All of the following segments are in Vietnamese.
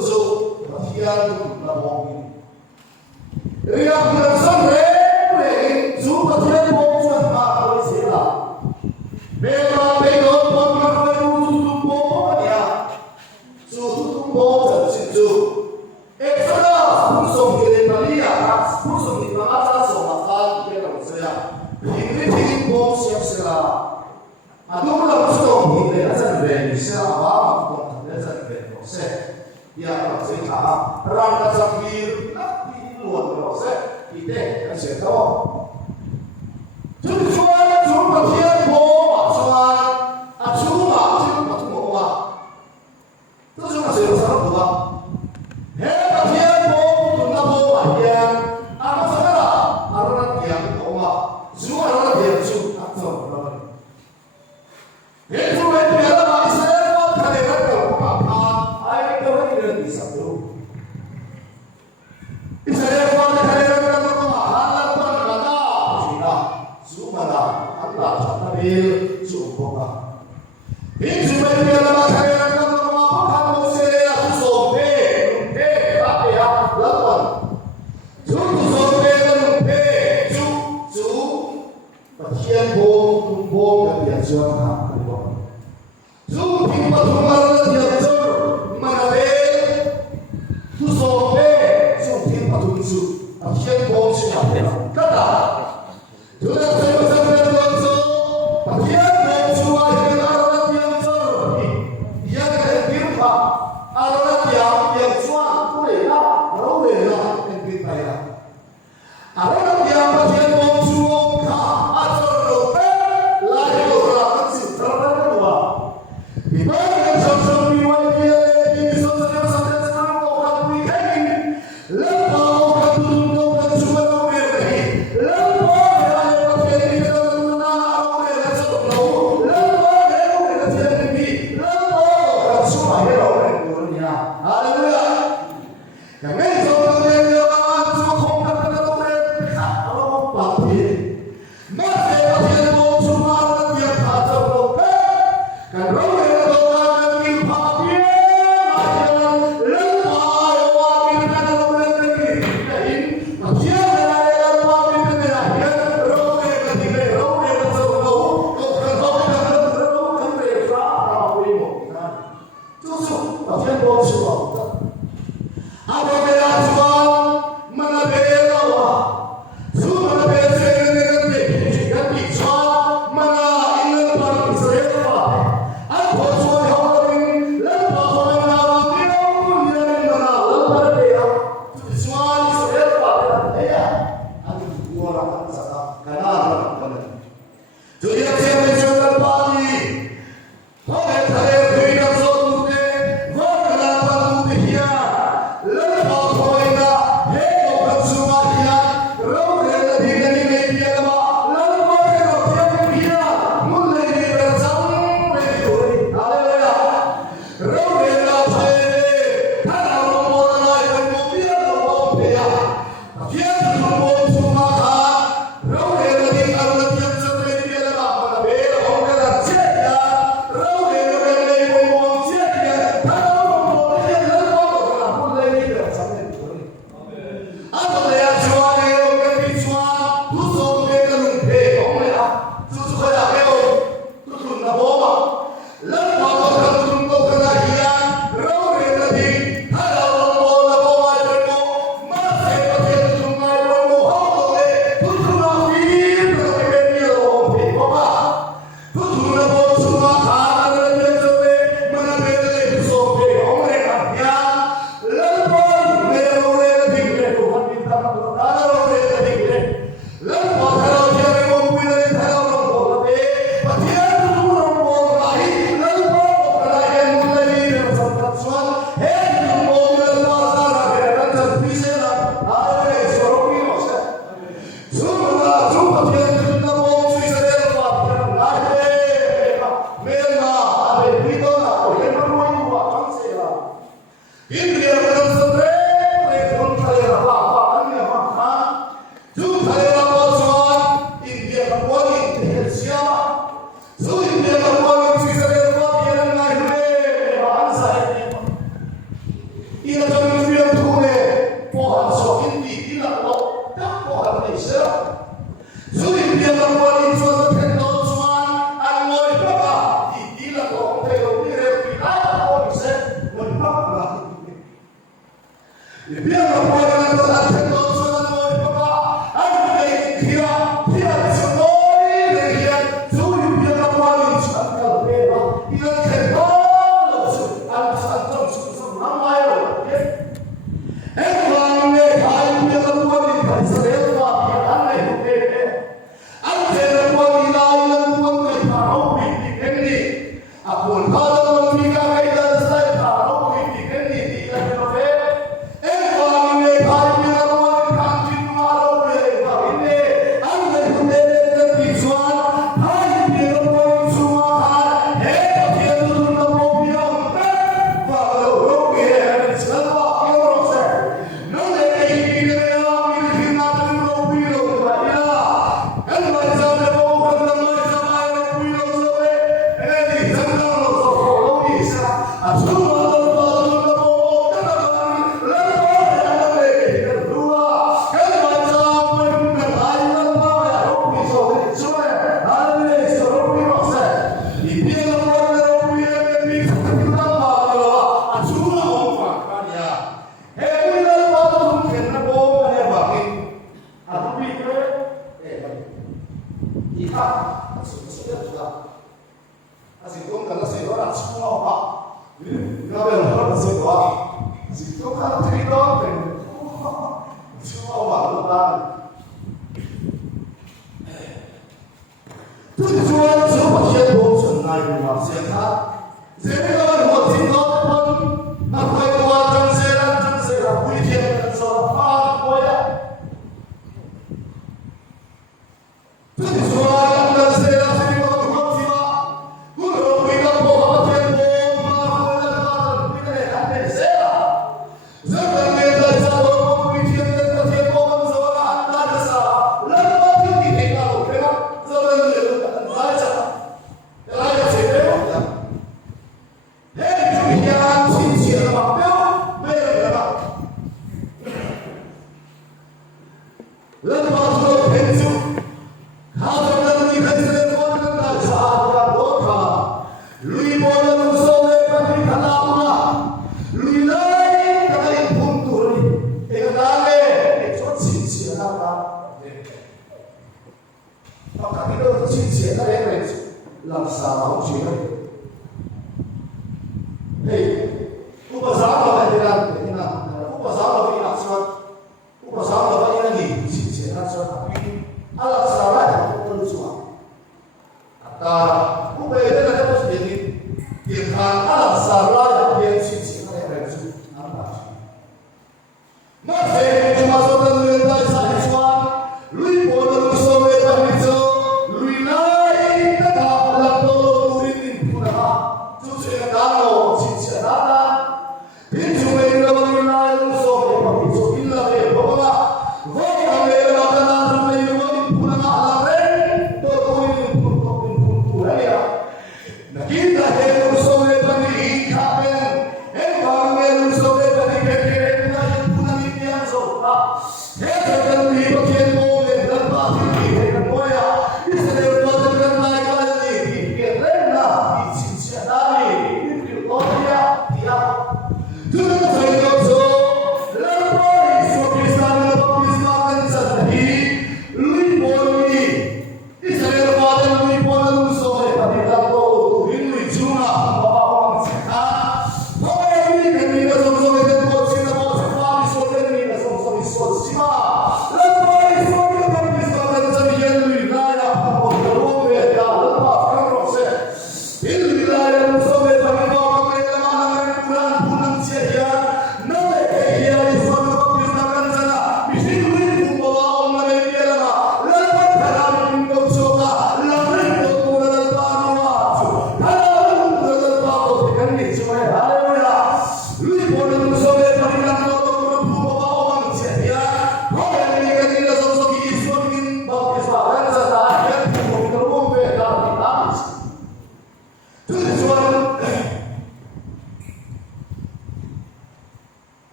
就 thiên là một riêng người sống về chú và thiên bộ chuẩn mà tôi sẽ là bây giờ con người chú bố cái nhà chú bố thật sự chú Exodus cũng sống cái Maria cũng sống cái mà ta sống mà ta cái nào sẽ là thì bố sẽ là đúng là một số người để dẫn về sẽ là hóa một con để dẫn về nó sẽ ya nó sẽ thả ra cái dòng viên nó đi luồn nó sẽ đi để nó sẽ đó chúng mà thiên bố mà chú mà chúng mà tôi chúng là sẽ là sao được không hết mà thiên bố chúng ta bố mà hiền nó sẽ là nó là hiền của mà chú là nó là hiền chú nó rồi hết chú hết hiền là Israel nó thay đổi cái của mà ai cũng có cái điều gì sắp tới Israel nó thay đổi cái của mà hắn là con mà đó chỉ là chú mà là hắn là thằng Nabil chú của mà Hãy subscribe cho kênh Ghiền Mì Gõ để không bỏ lỡ những video hấp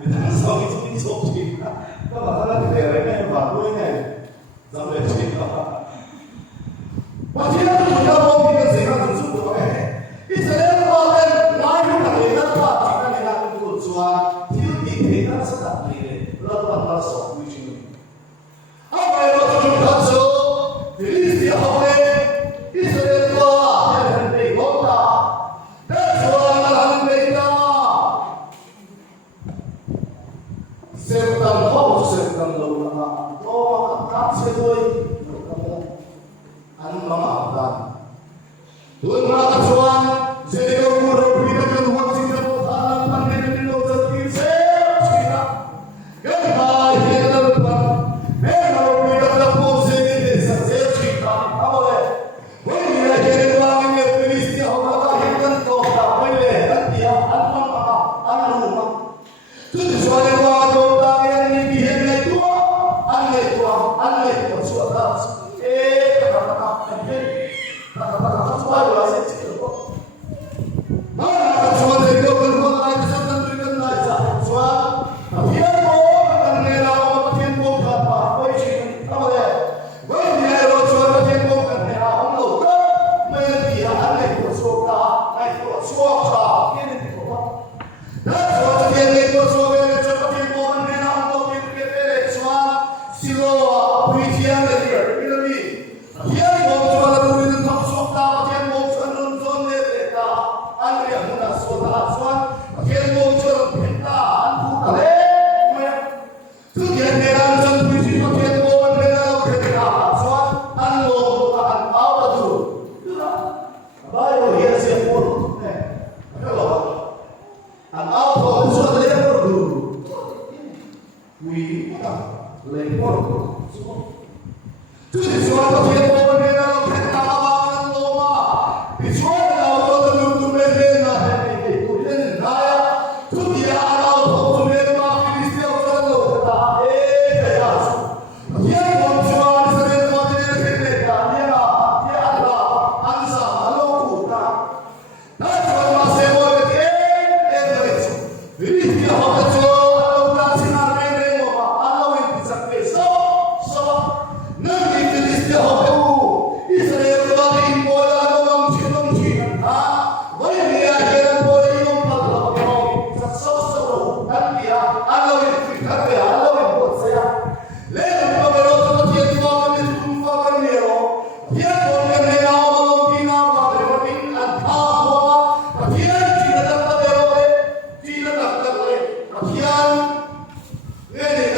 Kita sau khi chúng chụp thì các bạn thấy cái đề này và đuôi này dòng đề chỉ và chỉ là chúng ta có cái gì đó chúng ta có thể Israel có lên nói với cả người ta và chỉ là người ta cũng có chùa thiếu gì thì nó sẽ đặt đi để nó là số quy trình ông này nó chúng ta số thì lý do hôm nay Israel có cái hình bị gốc ta để chùa là hình bị ta xem tầm khó xem tầm lâu là nó cắt xe thôi anh mà dan Tuhan maha Tuhan jadi kamu berpikir Tuhan tidak Tuhan pandai dengan rezeki saya kenapa ia terlepas memang kita tak boleh desa kita awalnya boleh jadi orang yang Kristian orang yang kan kau tak boleh nanti anak rumah itu soalnya orang yang ini dia tua aneh suatu kata-kata suara bahasa Cina. Mana suara itu berbuat lain sangat berikan lain suara. Tapi apa orang nela orang pakai bom apa? Kau ini apa ya? Kau ini orang suara pakai bom kan nela orang luka. Mereka aneh suara, naik suara, ini apa? Dan suara ini suara pakai bom nela orang pakai suara silo pujian dia. Ini dia bom suara tu Ini